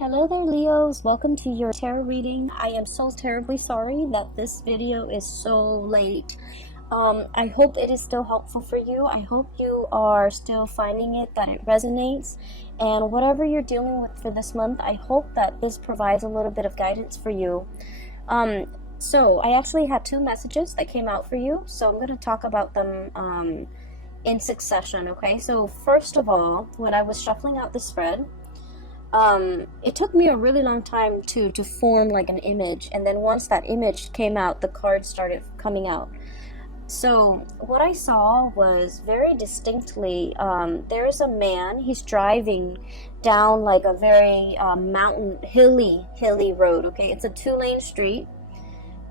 Hello there, Leos. Welcome to your tarot reading. I am so terribly sorry that this video is so late. I hope it is still helpful for you. I hope you are still finding it, that it resonates. And whatever you're dealing with for this month, I hope that this provides a little bit of guidance for you. So I actually had two messages that came out for you. So I'm going to talk about them in succession, okay? So first of all, when I was shuffling out the spread, it took me a really long time to form like an image, and then once that image came out, the cards started coming out. So what I saw was very distinctly, there's a man, he's driving down like a very mountain, hilly road, okay? It's a 2-lane street,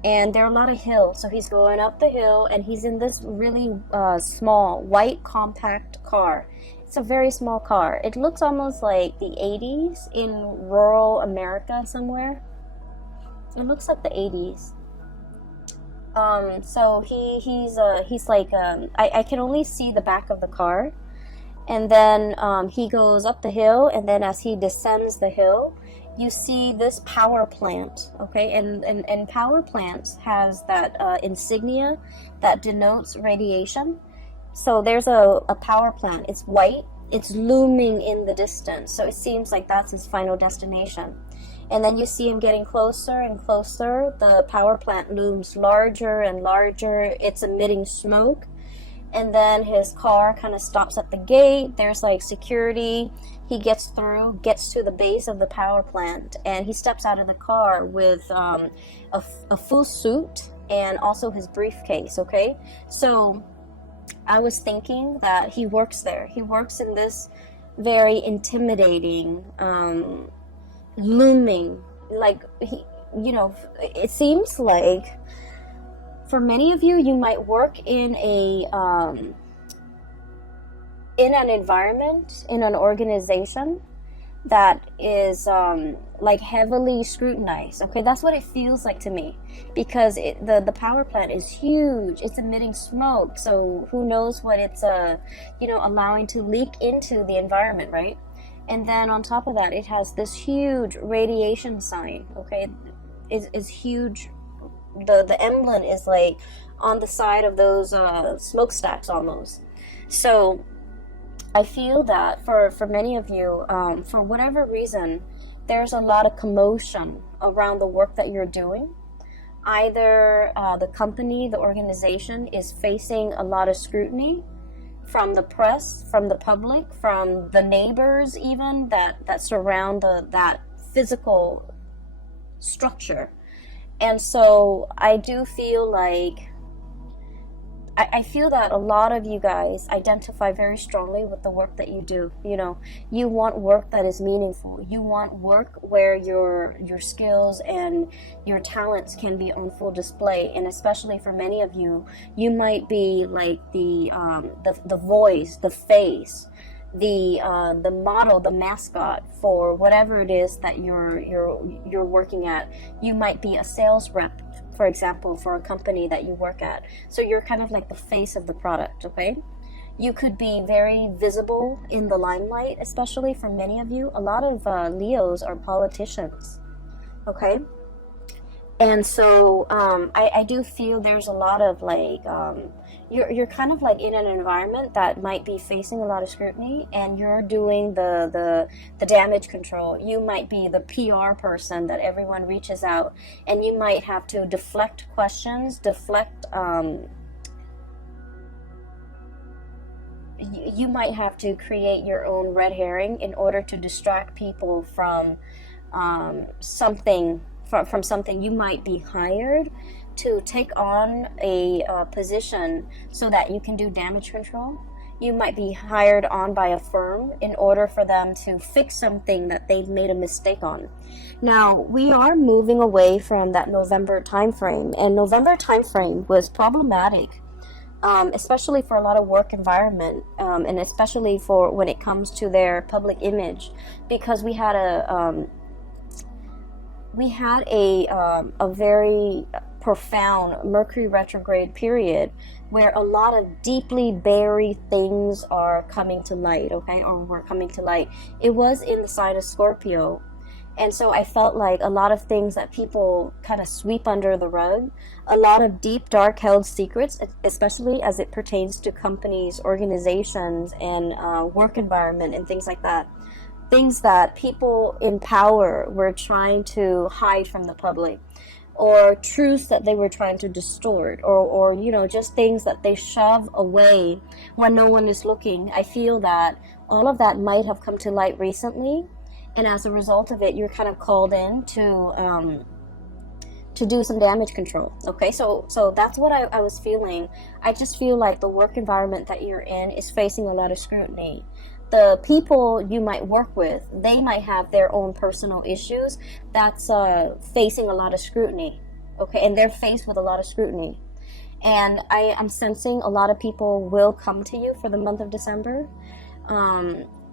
and there are a lot of hills, so he's going up the hill, and he's in this really small, white, compact car. It's a very small car. It looks almost like the 80s in rural America somewhere. It looks like the 80s. So he's like, I can only see the back of the car. And then he goes up the hill, and then as he descends the hill, you see this power plant, okay? And power plants has that insignia that denotes radiation. So there's a power plant. It's white. It's looming in the distance. So it seems like that's his final destination. And then you see him getting closer and closer. The power plant looms larger and larger. It's emitting smoke. And then his car kind of stops at the gate. There's like security. He gets through, gets to the base of the power plant, and he steps out of the car with a full suit and also his briefcase, okay? So I was thinking that he works there. He works in this very intimidating, looming, like, it seems like for many of you, you might work in an environment, in an organization that is like heavily scrutinized, okay? That's what it feels like to me, because the power plant is huge. It's emitting smoke, so who knows what it's allowing to leak into the environment, right? And then on top of that, it has this huge radiation sign, okay? It's huge. The emblem is like on the side of those smokestacks almost. So I feel that for many of you, for whatever reason, there's a lot of commotion around the work that you're doing. Either the company, the organization is facing a lot of scrutiny from the press, from the public, from the neighbors even that surround that physical structure. And so I do feel like, I feel that a lot of you guys identify very strongly with the work that you do. You want work that is meaningful. You want work where your skills and your talents can be on full display. And especially for many of you, you might be like the voice, the face, the model, the mascot for whatever it is that you're working at. You might be a sales rep, for example, for a company that you work at. So you're kind of like the face of the product, okay? You could be very visible in the limelight, especially for many of you. A lot of Leos are politicians, okay? And so I do feel there's a lot of like, you're kind of like in an environment that might be facing a lot of scrutiny, and you're doing the damage control. You might be the PR person that everyone reaches out, and you might have to deflect questions, you might have to create your own red herring in order to distract people from something. From something. You might be hired to take on a position so that you can do damage control. You might be hired on by a firm in order for them to fix something that they've made a mistake on. Now, we are moving away from that November timeframe, and November timeframe was problematic, especially for a lot of work environment, and especially for when it comes to their public image, because we had a very profound Mercury retrograde period where a lot of deeply buried things are coming to light, okay, or were coming to light. It was in the sign of Scorpio, And so I felt like a lot of things that people kind of sweep under the rug, a lot of deep, dark held secrets, especially as it pertains to companies, organizations, and work environment and things like that. Things that people in power were trying to hide from the public, or truths that they were trying to distort, or you know, just things that they shove away when no one is looking. I feel that all of that might have come to light recently, and as a result of it, you're kind of called in to do some damage control. Okay, so that's what I was feeling. I just feel like the work environment that you're in is facing a lot of scrutiny. The people you might work with, they might have their own personal issues that's facing a lot of scrutiny. Okay, and they're faced with a lot of scrutiny. And I am sensing a lot of people will come to you for the month of December,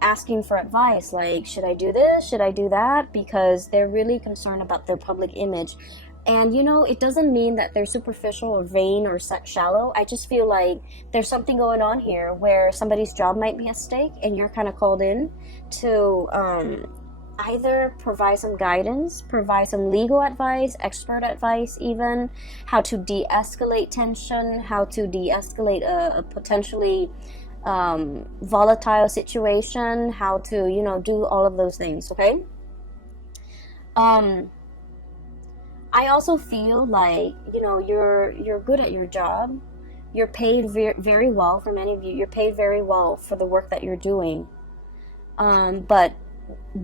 asking for advice, like, should I do this? Should I do that? Because they're really concerned about their public image. And, you know, it doesn't mean that they're superficial or vain or shallow. I just feel like there's something going on here where somebody's job might be at stake, and you're kind of called in to either provide some guidance, provide some legal advice, expert advice even, how to de-escalate tension, how to de-escalate a potentially volatile situation, how to, you know, do all of those things, okay? I also feel like, you know, you're good at your job. You're paid very well. For many of you, you're paid very well for the work that you're doing. But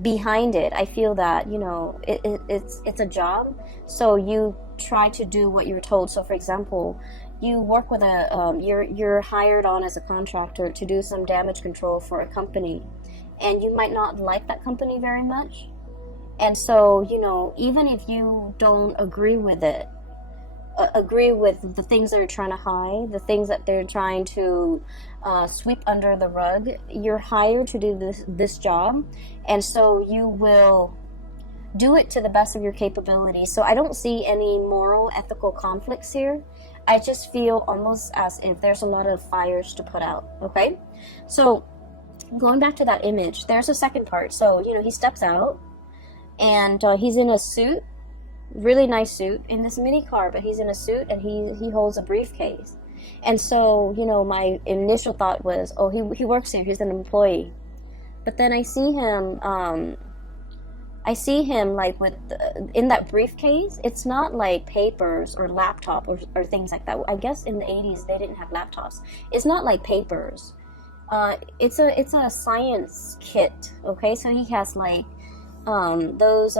behind it, I feel that, you know, it's a job. So you try to do what you're told. So, for example, you work with you're hired on as a contractor to do some damage control for a company, and you might not like that company very much. And so, you know, even if you don't agree with it, agree with the things they're trying to hide, the things that they're trying to sweep under the rug, you're hired to do this job. And so you will do it to the best of your capability. So I don't see any moral, ethical conflicts here. I just feel almost as if there's a lot of fires to put out, okay? So going back to that image, there's a second part. So, you know, he steps out, and he's in a suit, really nice suit, in this mini car, but he's in a suit, and he holds a briefcase. And so, you know, my initial thought was, oh, he works here, he's an employee. But then I see him like with in that briefcase. It's not like papers or laptop or things like that. I guess in the 80s they didn't have laptops. It's not like papers. It's a science kit. Okay, so he has like those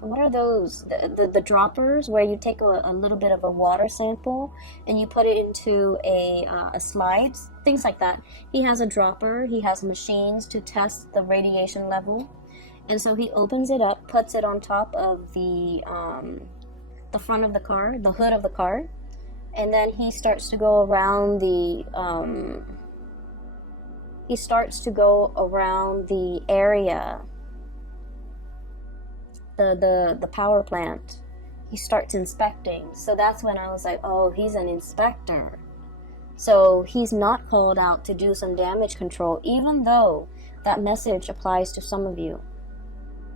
what are those, the droppers, where you take a little bit of a water sample and you put it into a slide, things like that. He has a dropper, he has machines to test the radiation level, and so he opens it up, puts it on top of the front of the car, the hood of the car, and then he starts to go around the area, the power plant. He starts inspecting. So that's when I was like, oh, he's an inspector. So he's not called out to do some damage control, even though that message applies to some of you.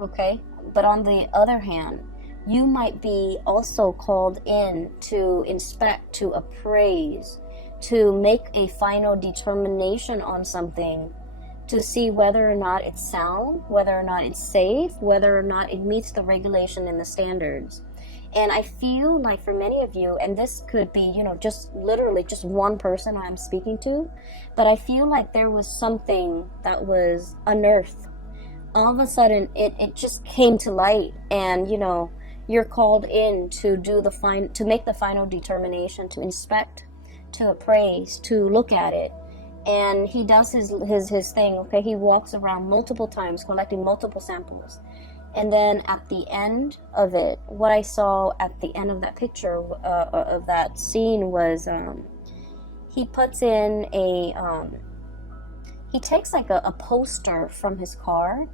Okay? But on the other hand, you might be also called in to inspect, to appraise, to make a final determination on something, to see whether or not it's sound, whether or not it's safe, whether or not it meets the regulation and the standards. And I feel like for many of you, and this could be, you know, just literally just one person I'm speaking to, but I feel like there was something that was unearthed. All of a sudden, it just came to light, and, you know, you're called in to do to make the final determination, to inspect, to appraise, to look at it. And he does his thing, okay? He walks around multiple times, collecting multiple samples. And then at the end of it, what I saw at the end of that picture, of that scene, was he puts in he takes like a poster from his car,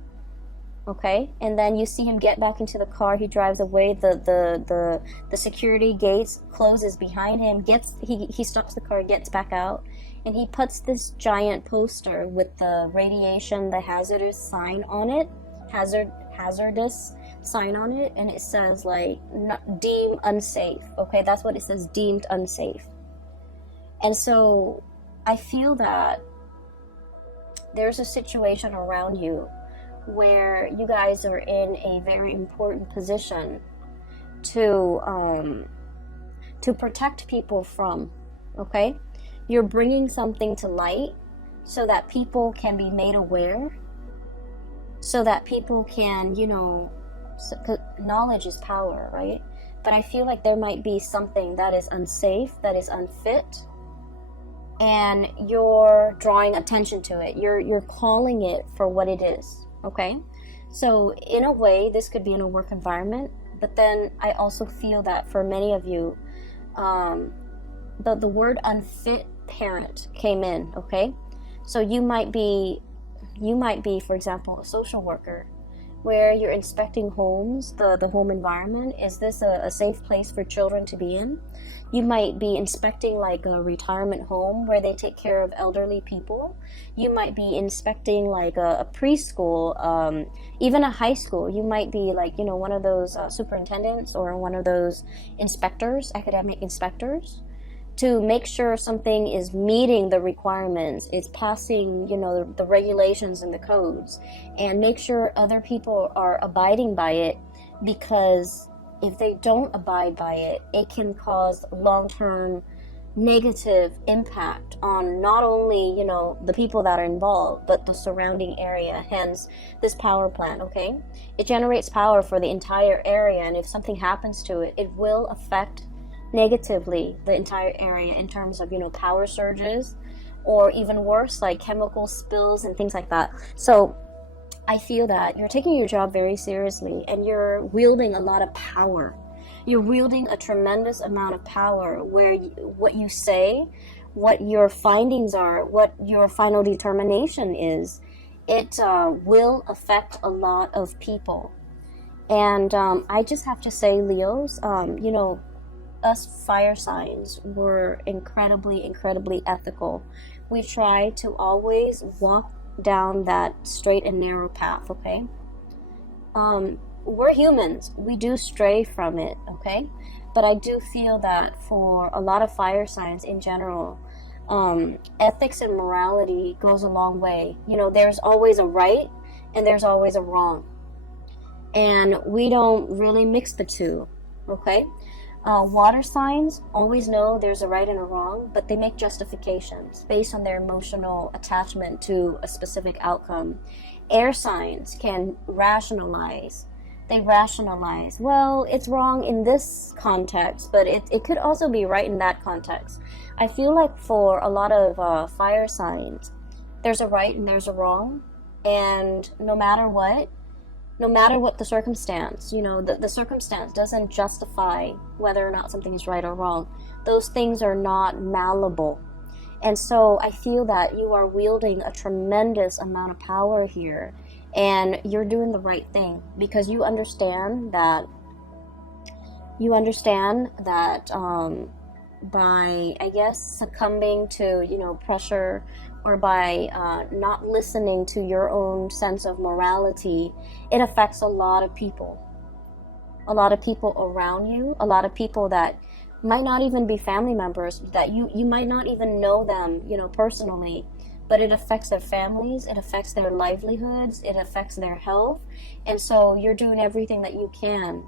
okay? And then you see him get back into the car, he drives away, the security gates closes behind him, he stops the car, gets back out, and he puts this giant poster with the radiation, the hazardous sign on it, hazardous, sign on it, and it says like deemed unsafe. Okay, that's what it says, deemed unsafe. And so I feel that there's a situation around you where you guys are in a very important position to protect people from. Okay, you're bringing something to light so that people can be made aware, so that people can, you know, knowledge is power, right? But I feel like there might be something that is unsafe, that is unfit, and you're drawing attention to it. You're calling it for what it is, okay? So in a way, this could be in a work environment, but then I also feel that for many of you, the word unfit parent came in, okay? So you might be, for example, a social worker, where you're inspecting homes, the home environment. Is this a safe place for children to be in? You might be inspecting like a retirement home where they take care of elderly people. You might be inspecting like a preschool, even a high school. You might be like, you know, one of those superintendents or one of those inspectors, academic inspectors, to make sure something is meeting the requirements, it's passing, you know, the regulations and the codes, and make sure other people are abiding by it, because if they don't abide by it, it can cause long-term negative impact on not only, you know, the people that are involved, but the surrounding area. Hence this power plant, okay? It generates power for the entire area, and if something happens to it, it will affect negatively the entire area in terms of, you know, power surges, or even worse, like chemical spills and things like that. So I feel that you're taking your job very seriously, and you're wielding a lot of power. You're wielding a tremendous amount of power where what you say, what your findings are, what your final determination is, it will affect a lot of people. And I just have to say, Leos, you know, us fire signs were incredibly ethical. We try to always walk down that straight and narrow path, okay? We're humans. We do stray from it, okay? But I do feel that for a lot of fire signs in general, ethics and morality goes a long way. You know, there's always a right and there's always a wrong. And we don't really mix the two, okay? Water signs always know there's a right and a wrong, but they make justifications based on their emotional attachment to a specific outcome. Air signs can rationalize. They rationalize, well, it's wrong in this context, but it could also be right in that context. I feel like for a lot of fire signs, there's a right and there's a wrong, and no matter what the circumstance, you know, the circumstance doesn't justify whether or not something is right or wrong. Those things are not malleable. And so I feel that you are wielding a tremendous amount of power here, and you're doing the right thing, because you understand that by, I guess, succumbing to, you know, pressure, or by not listening to your own sense of morality, it affects a lot of people around you, a lot of people that might not even be family members, that you might not even know them, you know, personally, but it affects their families, it affects their livelihoods, it affects their health. And so you're doing everything that you can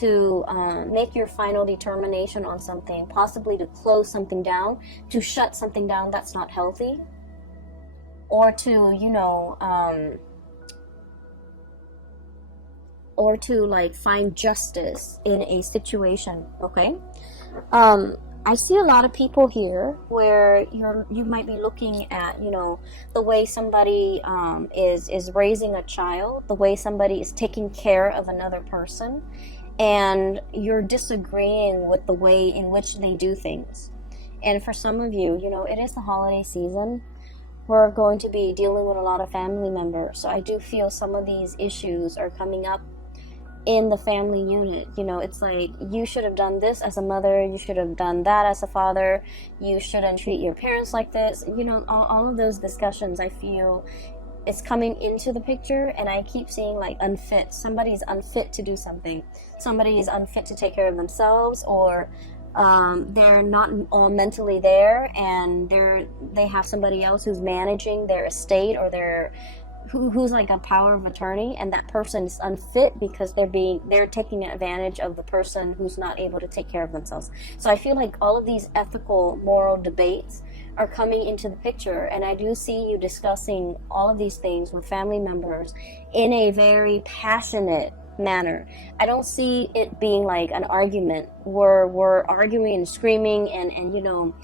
to make your final determination on something, possibly to close something down, to shut something down that's not healthy, or to, you know, or to like find justice in a situation, okay? I see a lot of people here where you might be looking at, you know, the way somebody is raising a child, the way somebody is taking care of another person, and you're disagreeing with the way in which they do things. And for some of you, you know, it is the holiday season. We're going to be dealing with a lot of family members. So I do feel some of these issues are coming up in the family unit. You know, it's like, you should have done this as a mother, you should have done that as a father, you shouldn't treat your parents like this. You know, all of those discussions, I feel it's coming into the picture, and I keep seeing like unfit. Somebody's unfit to do something. Somebody is unfit to take care of themselves, or they're not all mentally there, and they have somebody else who's managing their estate, or who's like a power of attorney, and that person is unfit because they're taking advantage of the person who's not able to take care of themselves. So I feel like all of these ethical, moral debates are coming into the picture, and I do see you discussing all of these things with family members in a very passionate manner. I don't see it being like an argument where we're arguing and screaming and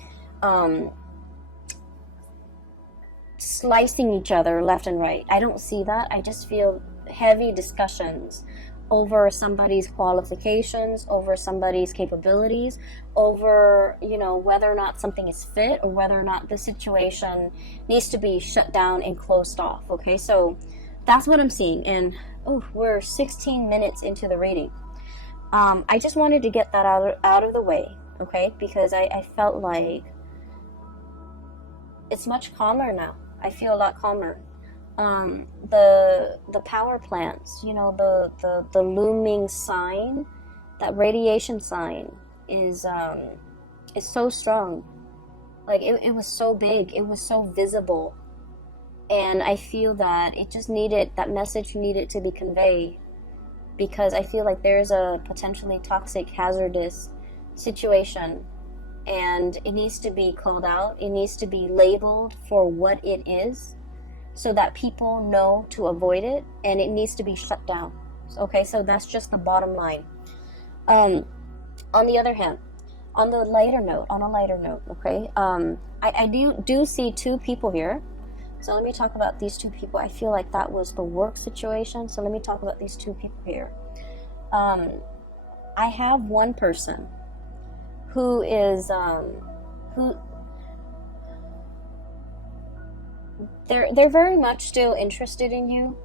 slicing each other left and right. I don't see that. I just feel heavy discussions over somebody's qualifications, over somebody's capabilities, over whether or not something is fit, or whether or not the situation needs to be shut down and closed off. Okay, so that's what I'm seeing. And we're 16 minutes into the reading. I just wanted to get that out of the way, okay, because I felt like it's much calmer now. I feel a lot calmer. The power plants, the looming sign, that radiation sign is so strong. Like it was so big, it was so visible, and I feel that that message needed to be conveyed, because I feel like there's a potentially toxic, hazardous situation, and it needs to be called out. It needs to be labeled for what it is, so that people know to avoid it, and it needs to be shut down. Okay, so that's just the bottom line. On the other hand, on a lighter note, okay, I do see two people here. So let me talk about these two people. I feel like that was the work situation. So let me talk about these two people here. I have one person who is they're very much still interested in you,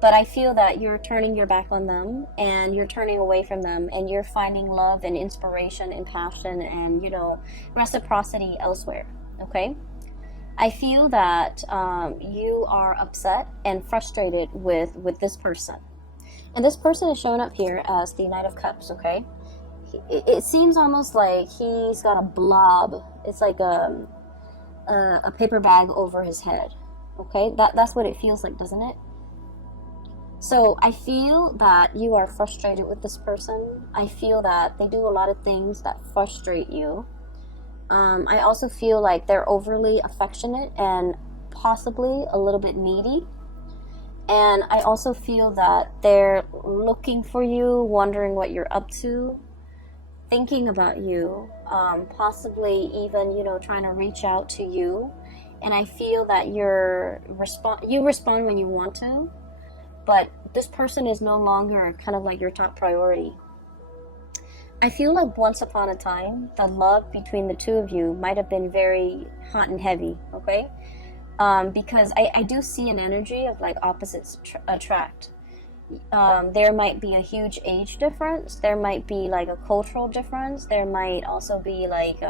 but I feel that you're turning your back on them, and you're turning away from them, and you're finding love and inspiration and passion and reciprocity elsewhere. Okay, I feel that you are upset and frustrated with this person, and this person is showing up here as the Knight of Cups. Okay, it seems almost like he's got a blob. It's like a paper bag over his head. Okay, that's what it feels like, doesn't it? So I feel that you are frustrated with this person. I feel that they do a lot of things that frustrate you. I also feel like they're overly affectionate and possibly a little bit needy. And I also feel that they're looking for you, wondering what you're up to, thinking about you, possibly even, trying to reach out to you. And I feel that you respond when you want to, but this person is no longer kind of like your top priority. I feel like once upon a time, the love between the two of you might have been very hot and heavy, okay? Because I do see an energy of like opposites attract. There might be a huge age difference. There might be like a cultural difference. There might also be like,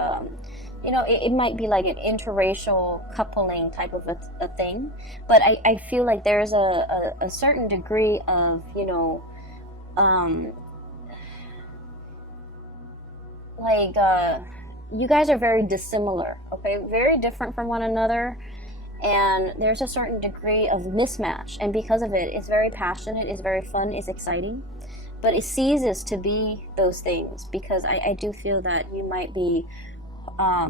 it might be like an interracial coupling type of a thing. But I feel like there's a certain degree of, you guys are very dissimilar, okay? Very different from one another. And there's a certain degree of mismatch, and because of it, it's very passionate, it's very fun, it's exciting, but it ceases to be those things, because I do feel that you might be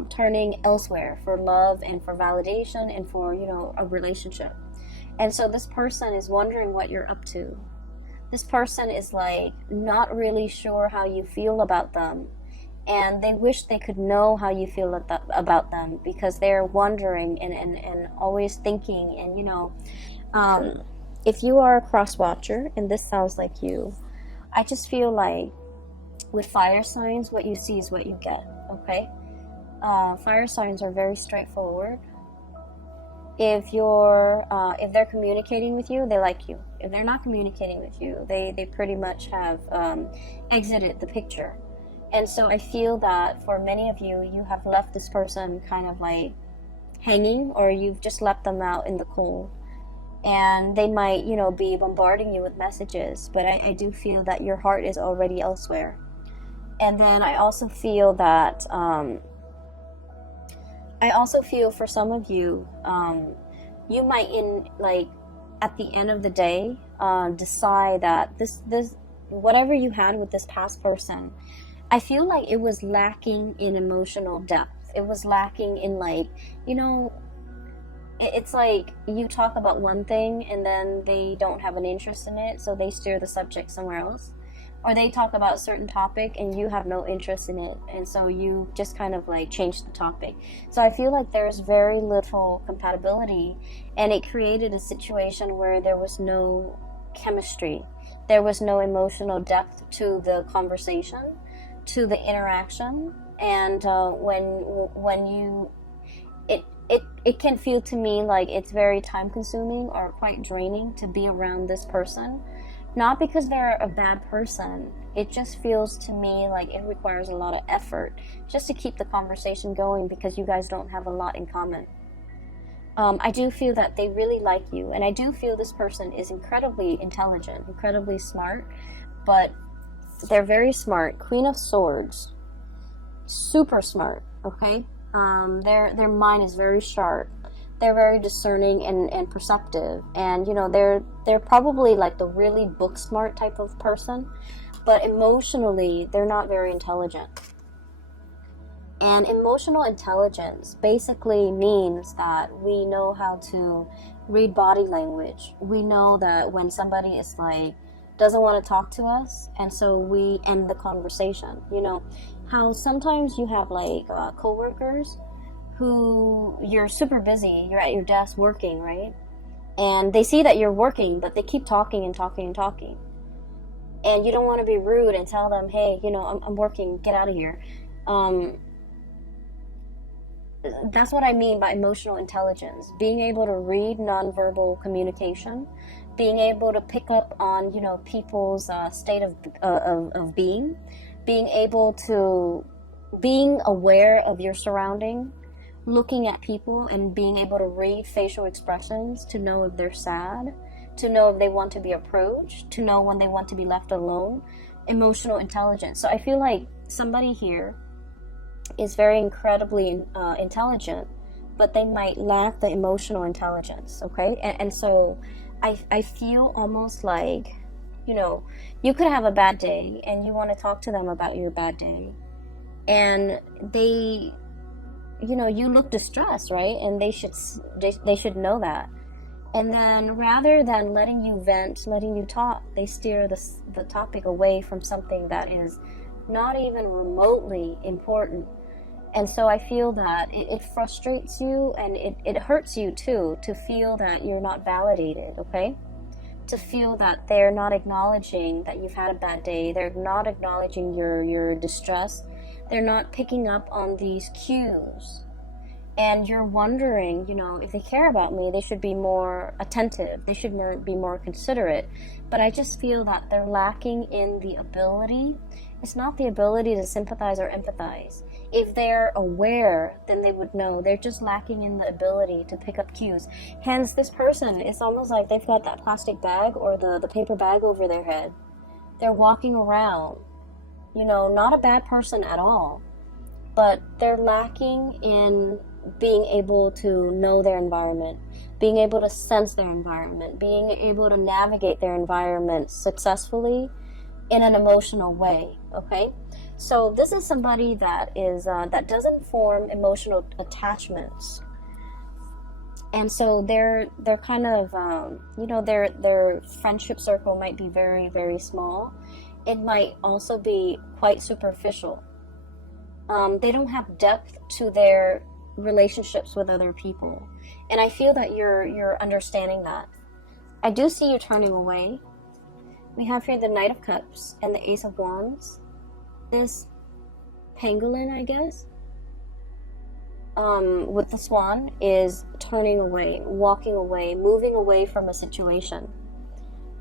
turning elsewhere for love and for validation and for a relationship. And so this person is wondering what you're up to. This person is like not really sure how you feel about them, and they wish they could know how you feel about them, because they're wondering and always thinking. And if you are a cross watcher and this sounds like you, I just feel like with fire signs, what you see is what you get. Okay, fire signs are very straightforward. If they're communicating with you, they like you. If they're not communicating with you, they pretty much have exited the picture. And so I feel that for many of you, you have left this person kind of like hanging, or you've just left them out in the cold. and they might, you know, be bombarding you with messages, but I do feel that your heart is already elsewhere. And then I also feel that for some of you, you might, in like at the end of the day, decide that this whatever you had with this past person, I feel like it was lacking in emotional depth. It was lacking in, like, you know, it's like you talk about one thing and then they don't have an interest in it, so they steer the subject somewhere else. Or they talk about a certain topic and you have no interest in it, and so you just kind of like change the topic. So I feel like there's very little compatibility, and it created a situation where there was no chemistry. There was no emotional depth to the conversation, to the interaction. And when you it can feel to me like it's very time consuming or quite draining to be around this person. Not because they're a bad person, it just feels to me like it requires a lot of effort just to keep the conversation going, because you guys don't have a lot in common. I do feel that they really like you, and I do feel this person is incredibly intelligent, incredibly smart, but they're very smart. Queen of Swords, super smart, okay? Their mind is very sharp. They're very discerning and perceptive, and you know, they're probably like the really book smart type of person, but emotionally they're not very intelligent. And emotional intelligence basically means that we know how to read body language. We know that when somebody is like doesn't want to talk to us, and so we end the conversation. You know how sometimes you have like coworkers who you're super busy, you're at your desk working, right? And they see that you're working, but they keep talking and talking and talking. And you don't want to be rude and tell them, hey, you know, I'm working, get out of here. That's what I mean by emotional intelligence. Being able to read nonverbal communication, being able to pick up on, you know, people's state of being, being aware of your surrounding, looking at people and being able to read facial expressions to know if they're sad, to know if they want to be approached, to know when they want to be left alone. Emotional intelligence. So I feel like somebody here is very incredibly intelligent, but they might lack the emotional intelligence, okay? And so I feel almost like, you know, you could have a bad day and you want to talk to them about your bad day, and they, you know, you look distressed, right? And they should know that. And then rather than letting you vent, letting you talk, they steer the topic away from something that is not even remotely important. And so I feel that it frustrates you, and it hurts you too, to feel that you're not validated, okay? To feel that they're not acknowledging that you've had a bad day. They're not acknowledging your distress. They're not picking up on these cues. And you're wondering, you know, if they care about me, they should be more attentive. They should be more considerate. But I just feel that they're lacking in the ability. It's not the ability to sympathize or empathize. If they're aware, then they would know. They're just lacking in the ability to pick up cues. Hence, this person, it's almost like they've got that plastic bag or the paper bag over their head. They're walking around, you know, not a bad person at all, but they're lacking in being able to know their environment, being able to sense their environment, being able to navigate their environment successfully in an emotional way, okay? So this is somebody that is that doesn't form emotional attachments, and so they're kind of you know, their friendship circle might be very, very small. It might also be quite superficial. They don't have depth to their relationships with other people, and I feel that you're understanding that. I do see you turning away. We have here the Knight of Cups and the Ace of Wands. This pangolin, I guess, with the swan, is turning away, walking away, moving away from a situation.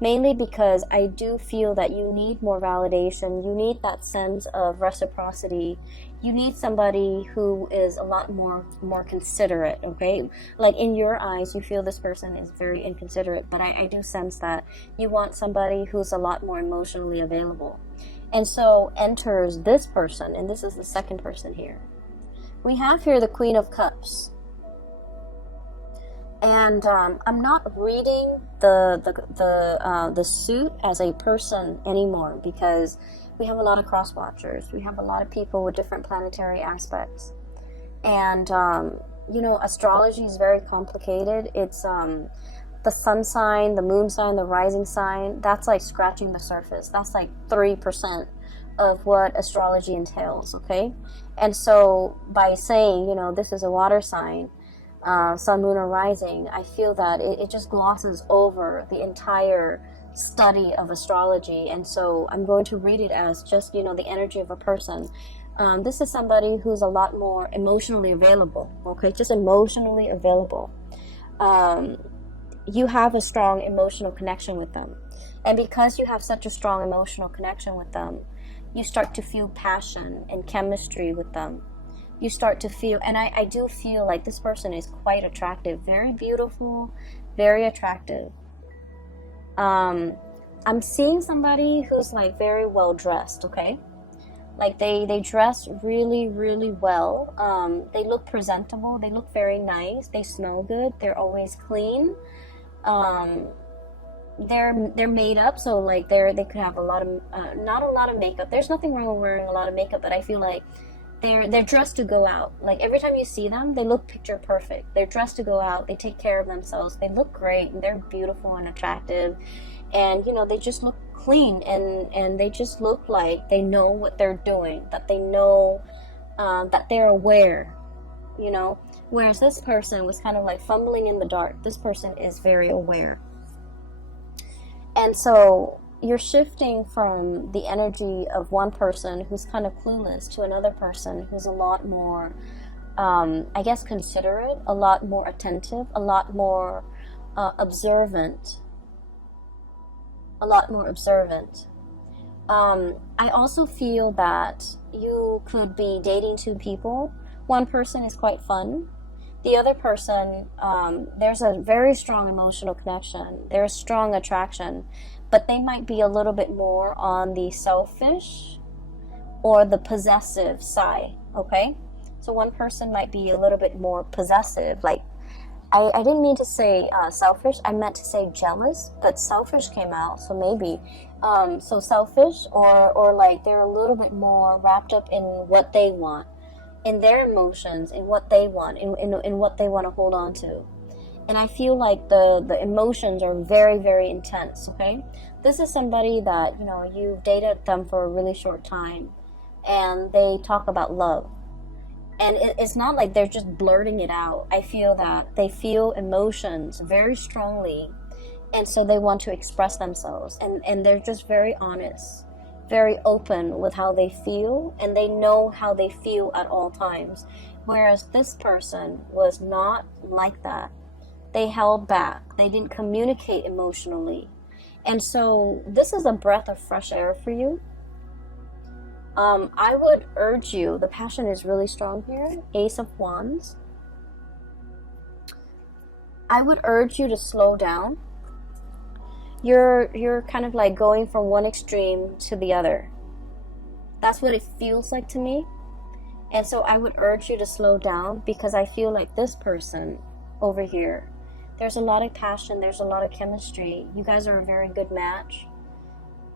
Mainly because I do feel that you need more validation. You need that sense of reciprocity. You need somebody who is a lot more considerate, okay? Like in your eyes, you feel this person is very inconsiderate, but I do sense that you want somebody who's a lot more emotionally available. And so enters this person, and this is the second person here. We have here the Queen of Cups. And I'm not reading the suit as a person anymore, because we have a lot of cross watchers. We have a lot of people with different planetary aspects. And, you know, astrology is very complicated. It's the sun sign, the moon sign, the rising sign. That's like scratching the surface. That's like 3% of what astrology entails, okay? And so by saying, you know, this is a water sign, sun, moon, or rising, I feel that it just glosses over the entire study of astrology. And so I'm going to read it as just, you know, the energy of a person. This is somebody who's a lot more emotionally available, okay? Just emotionally available. You have a strong emotional connection with them. And because you have such a strong emotional connection with them, you start to feel passion and chemistry with them. You start to feel, and I do feel like this person is quite attractive, very beautiful, very attractive. I'm seeing somebody who's like very well dressed, okay? Like they dress really, really well. They look presentable, they look very nice, they smell good, they're always clean. They're made up, so like they could have a lot of not a lot of makeup. There's nothing wrong with wearing a lot of makeup, but I feel like they're dressed to go out. Like every time you see them, they look picture perfect. They're dressed to go out. They take care of themselves. They look great, and they're beautiful and attractive. And you know, they just look clean, and they just look like they know what they're doing. That they know, that they're aware. You know, whereas this person was kind of like fumbling in the dark. This person is very aware. And so you're shifting from the energy of one person who's kind of clueless to another person who's a lot more, I guess, considerate, a lot more attentive, a lot more observant. A lot more observant. I also feel that you could be dating two people. One person is quite fun. The other person, there's a very strong emotional connection. There's strong attraction, but they might be a little bit more on the selfish or the possessive side, okay? So one person might be a little bit more possessive. Like, I didn't mean to say selfish. I meant to say jealous, but selfish came out, so maybe. So selfish, or like they're a little bit more wrapped up in what they want, in their emotions, in what they want, in what they want to hold on to. And I feel like the emotions are very, very intense, okay? This is somebody that, you know, you've dated them for a really short time, and they talk about love. And it's not like they're just blurting it out. I feel that they feel emotions very strongly, and so they want to express themselves. And they're just very honest, very open with how they feel, and they know how they feel at all times. Whereas this person was not like that. They held back. They didn't communicate emotionally. And so this is a breath of fresh air for you. I would urge you, the passion is really strong here, Ace of Wands. I would urge you to slow down. You're kind of like going from one extreme to the other. That's what it feels like to me. And so I would urge you to slow down, because I feel like this person over here, there's a lot of passion, there's a lot of chemistry. You guys are a very good match.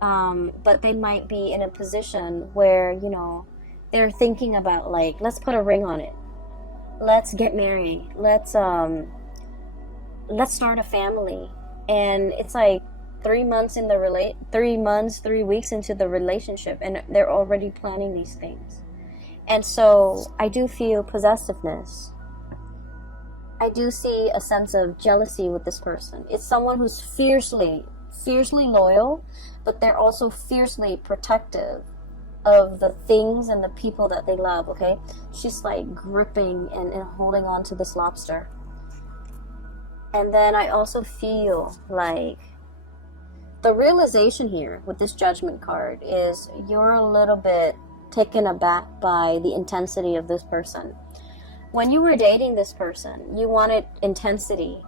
But they might be in a position where, you know, they're thinking about like, let's put a ring on it. Let's get married. Let's start a family. And it's like 3 months in the 3 weeks into the relationship, and they're already planning these things. And so I do feel possessiveness. I do see a sense of jealousy with this person. It's someone who's fiercely loyal, but they're also fiercely protective of the things and the people that they love, okay? She's like gripping and holding on to this lobster. And then I also feel like the realization here with this Judgment card is you're a little bit taken aback by the intensity of this person. When you were dating this person, you wanted intensity.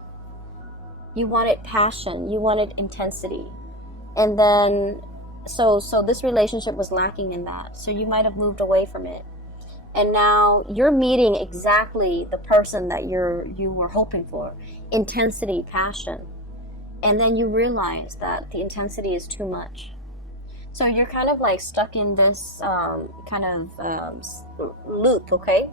You wanted passion. You wanted intensity. And then, so this relationship was lacking in that. So you might have moved away from it. And now you're meeting exactly the person that you were hoping for. Intensity, passion. And then you realize that the intensity is too much. So you're kind of like stuck in this loop, okay?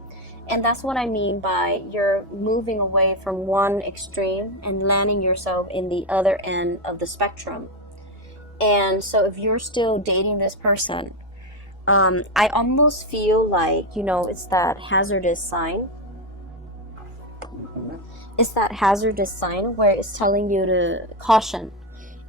And that's what I mean by you're moving away from one extreme and landing yourself in the other end of the spectrum. And so if you're still dating this person, I almost feel like, it's that hazardous sign. It's that hazardous sign where it's telling you to caution.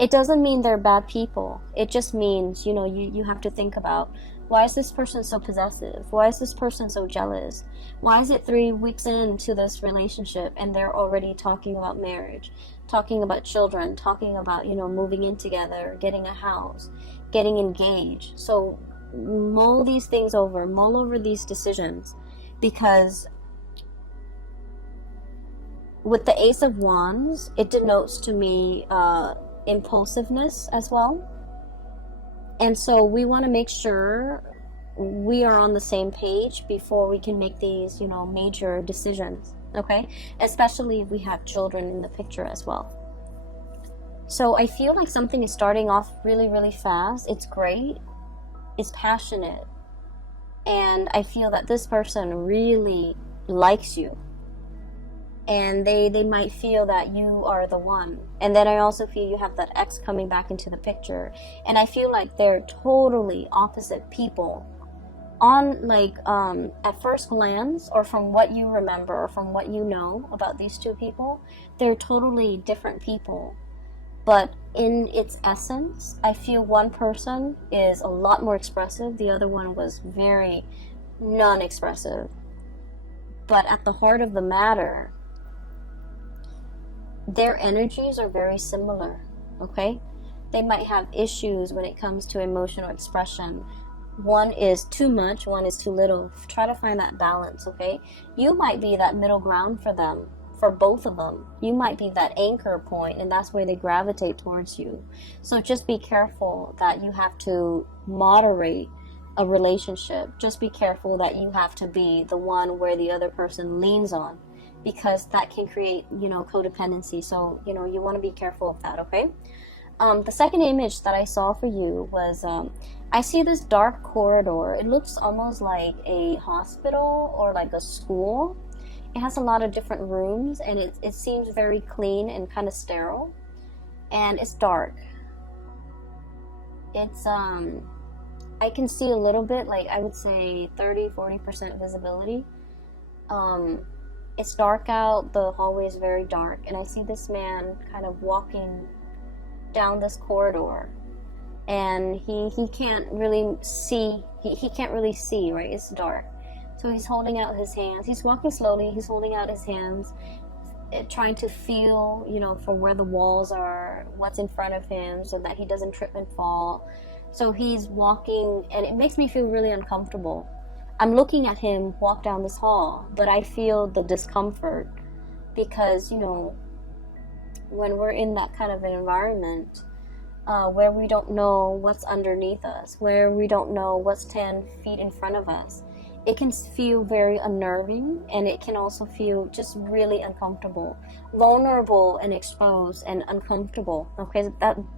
It doesn't mean they're bad people. It just means, you have to think about, why is this person so possessive? Why is this person so jealous? Why is it 3 weeks into this relationship and they're already talking about marriage, talking about children, talking about, moving in together, getting a house, getting engaged? So mull these things over, mull over these decisions, because with the Ace of Wands, it denotes to me impulsiveness as well. And so we want to make sure we are on the same page before we can make these, major decisions, okay? Especially if we have children in the picture as well. So I feel like something is starting off really, really fast. It's great. It's passionate. And I feel that this person really likes you. And they might feel that you are the one. And then I also feel you have that ex coming back into the picture. And I feel like they're totally opposite people. On at first glance, or from what you remember, or from what you know about these two people, they're totally different people. But in its essence, I feel one person is a lot more expressive. The other one was very non-expressive. But at the heart of the matter, their energies are very similar, okay? They might have issues when it comes to emotional expression. One is too much, one is too little. Try to find that balance, okay? You might be that middle ground for them, for both of them. You might be that anchor point, and that's where they gravitate towards you. So just be careful that you have to moderate a relationship. Just be careful that you have to be the one where the other person leans on, because that can create, codependency. So, you want to be careful of that, okay? The second image that I saw for you was, I see this dark corridor. It looks almost like a hospital or like a school. It has a lot of different rooms, and it seems very clean and kind of sterile. And it's dark. It's, I can see a little bit, like I would say 30-40% visibility. It's dark out, the hallway is very dark, and I see this man kind of walking down this corridor, and he can't really see, he can't really see, right? It's dark. So he's holding out his hands. He's walking slowly, he's holding out his hands, trying to feel, from where the walls are, what's in front of him, so that he doesn't trip and fall. So he's walking, and it makes me feel really uncomfortable. I'm looking at him walk down this hall, but I feel the discomfort because, when we're in that kind of an environment where we don't know what's underneath us, where we don't know what's 10 feet in front of us, it can feel very unnerving, and it can also feel just really uncomfortable, vulnerable and exposed and uncomfortable. Okay,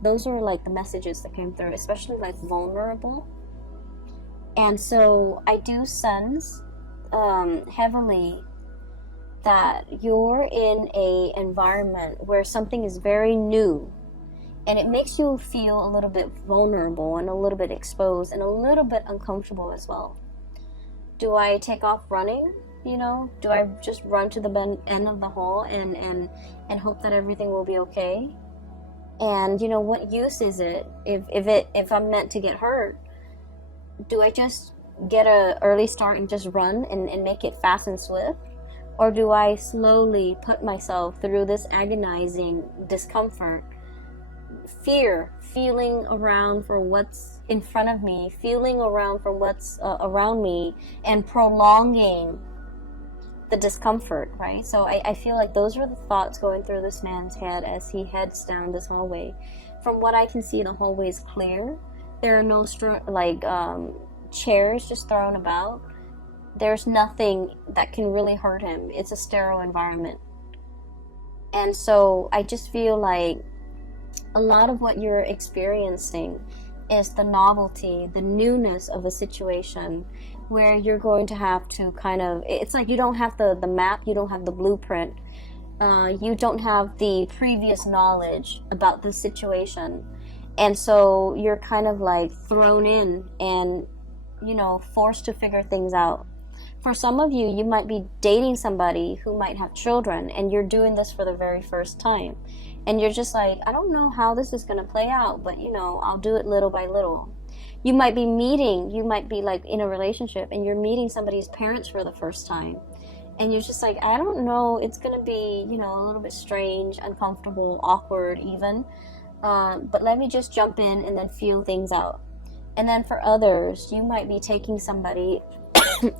those are like the messages that came through, especially like vulnerable. And so I do sense heavily that you're in a environment where something is very new, and it makes you feel a little bit vulnerable and a little bit exposed and a little bit uncomfortable as well. Do I take off running? Do I just run to the end of the hall and hope that everything will be okay? And what use is it if I'm meant to get hurt? Do I just get an early start and just run and make it fast and swift? Or do I slowly put myself through this agonizing discomfort, fear feeling around for what's in front of me, feeling around for what's around me, and prolonging the discomfort, right? So I feel like those are the thoughts going through this man's head as he heads down this hallway. From what I can see, the hallway is clear. There are no chairs just thrown about. There's nothing that can really hurt him. It's a sterile environment. And so I just feel like a lot of what you're experiencing is the novelty, the newness of a situation where you're going to have to kind of, it's like you don't have the map, you don't have the blueprint, you don't have the previous knowledge about the situation. And so you're kind of like thrown in and, you know, forced to figure things out. For some of you, you might be dating somebody who might have children, and you're doing this for the very first time. And you're just like, I don't know how this is going to play out, but, you know, I'll do it little by little. You might be like in a relationship, and you're meeting somebody's parents for the first time. And you're just like, I don't know, it's going to be, you know, a little bit strange, uncomfortable, awkward even. But let me just jump in and then feel things out. And then for others, you might be taking somebody...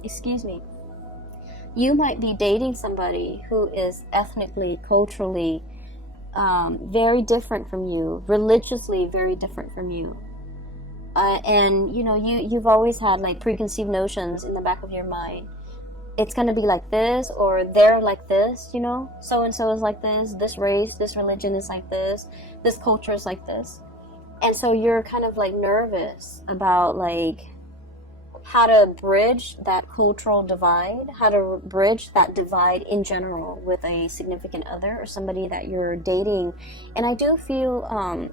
excuse me, you might be dating somebody who is ethnically, culturally very different from you, religiously very different from you, and you know, you've always had like preconceived notions in the back of your mind. It's going to be like this, or they're like this, you know, so and so is like this race, this religion is like this culture is like this. And so you're kind of like nervous about like how to bridge that cultural divide, how to bridge that divide in general with a significant other or somebody that you're dating. And I do feel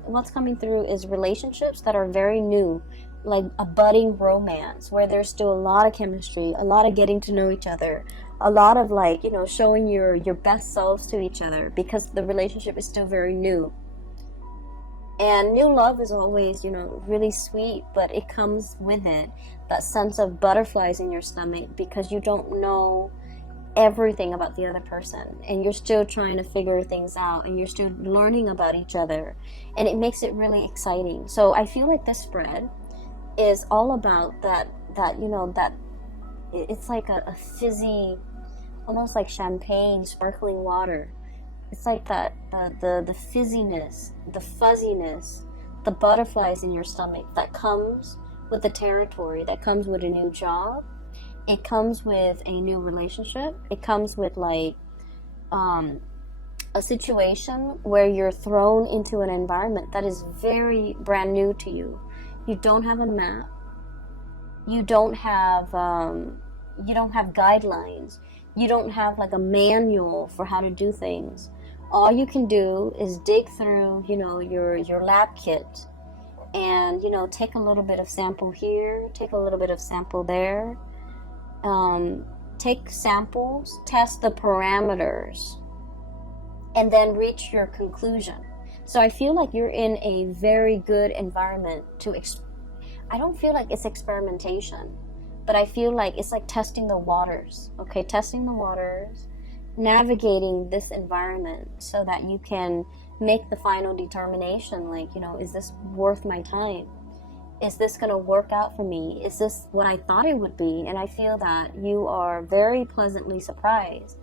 what's coming through is relationships that are very new, like a budding romance where there's still a lot of chemistry, a lot of getting to know each other, a lot of like, you know, showing your best selves to each other because the relationship is still very new. And new love is always, you know, really sweet, but it comes with it that sense of butterflies in your stomach because you don't know everything about the other person, and you're still trying to figure things out, and you're still learning about each other, and it makes it really exciting. So I feel like this spread is all about that you know, that it's like a fizzy, almost like champagne, sparkling water. It's like that, the fizziness, the fuzziness, the butterflies in your stomach that comes with the territory, that comes with a new job. It comes with a new relationship. It comes with like a situation where you're thrown into an environment that is very brand new to you. You don't have a map. You don't have guidelines. You don't have like a manual for how to do things. All you can do is dig through, you know, your lab kit and, you know, take a little bit of sample here, take a little bit of sample there, take samples, test the parameters, and then reach your conclusion. So I feel like you're in a very good environment to, I don't feel like it's experimentation, but I feel like it's like testing the waters, okay? Testing the waters, navigating this environment so that you can make the final determination, like, you know, is this worth my time? Is this going to work out for me? Is this what I thought it would be? And I feel that you are very pleasantly surprised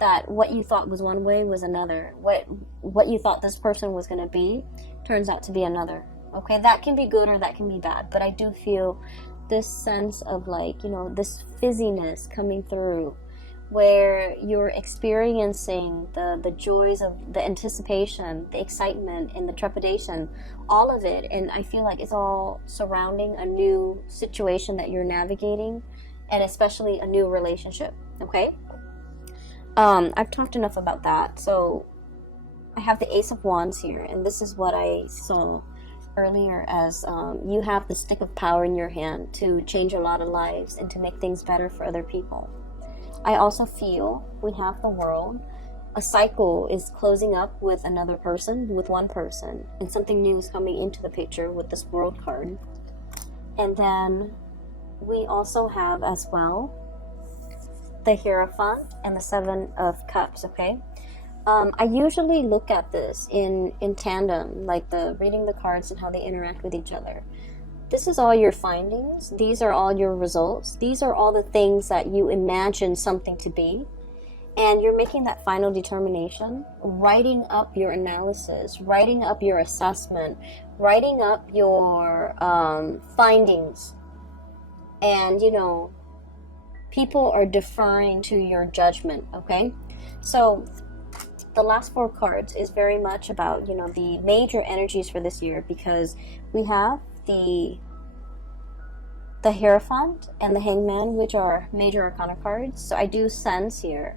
that what you thought was one way was another. What you thought this person was going to be turns out to be another. Okay, that can be good or that can be bad, but I do feel this sense of like, you know, this fizziness coming through where you're experiencing the joys of the anticipation, the excitement, and the trepidation, all of it. And I feel like it's all surrounding a new situation that you're navigating, and especially a new relationship, okay? I've talked enough about that. So I have the Ace of Wands here, and this is what I saw earlier as you have the stick of power in your hand to change a lot of lives and to make things better for other people. I also feel we have the World. A cycle is closing up with another person, with one person, and something new is coming into the picture with this World card. And then we also have as well the Hierophant and the Seven of Cups, okay? I usually look at this in tandem, like the reading the cards and how they interact with each other. This is all your findings. These are all your results. These are all the things that you imagine something to be. And you're making that final determination, writing up your analysis, writing up your assessment, writing up your findings. And, you know, people are deferring to your judgment, okay? So the last 4 cards is very much about, you know, the major energies for this year, because we have the Hierophant and the Hangman, which are major arcana cards. So I do sense here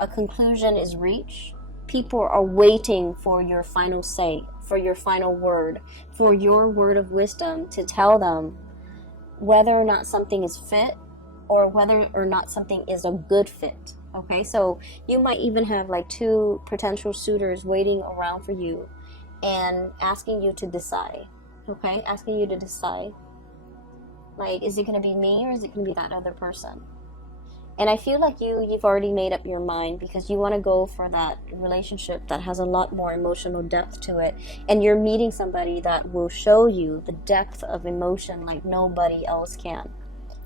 a conclusion is reached. People are waiting for your final say, for your final word, for your word of wisdom to tell them whether or not something is fit or whether or not something is a good fit. Okay, so you might even have like 2 potential suitors waiting around for you and asking you to decide. Okay, asking you to decide. Like, is it going to be me or is it going to be that other person? And I feel like you've already made up your mind, because you want to go for that relationship that has a lot more emotional depth to it. And you're meeting somebody that will show you the depth of emotion like nobody else can.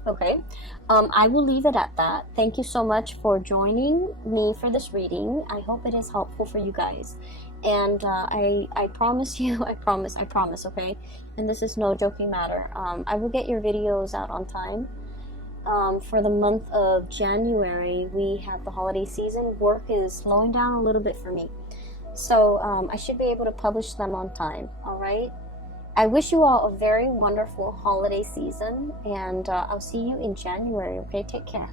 Okay, I will leave it at that. Thank you so much for joining me for this reading. I hope it is helpful for you guys. And I promise you, I promise, okay? And this is no joking matter. I will get your videos out on time. For the month of January, we have the holiday season. Work is slowing down a little bit for me. So I should be able to publish them on time, all right? I wish you all a very wonderful holiday season, and I'll see you in January, okay? Take care.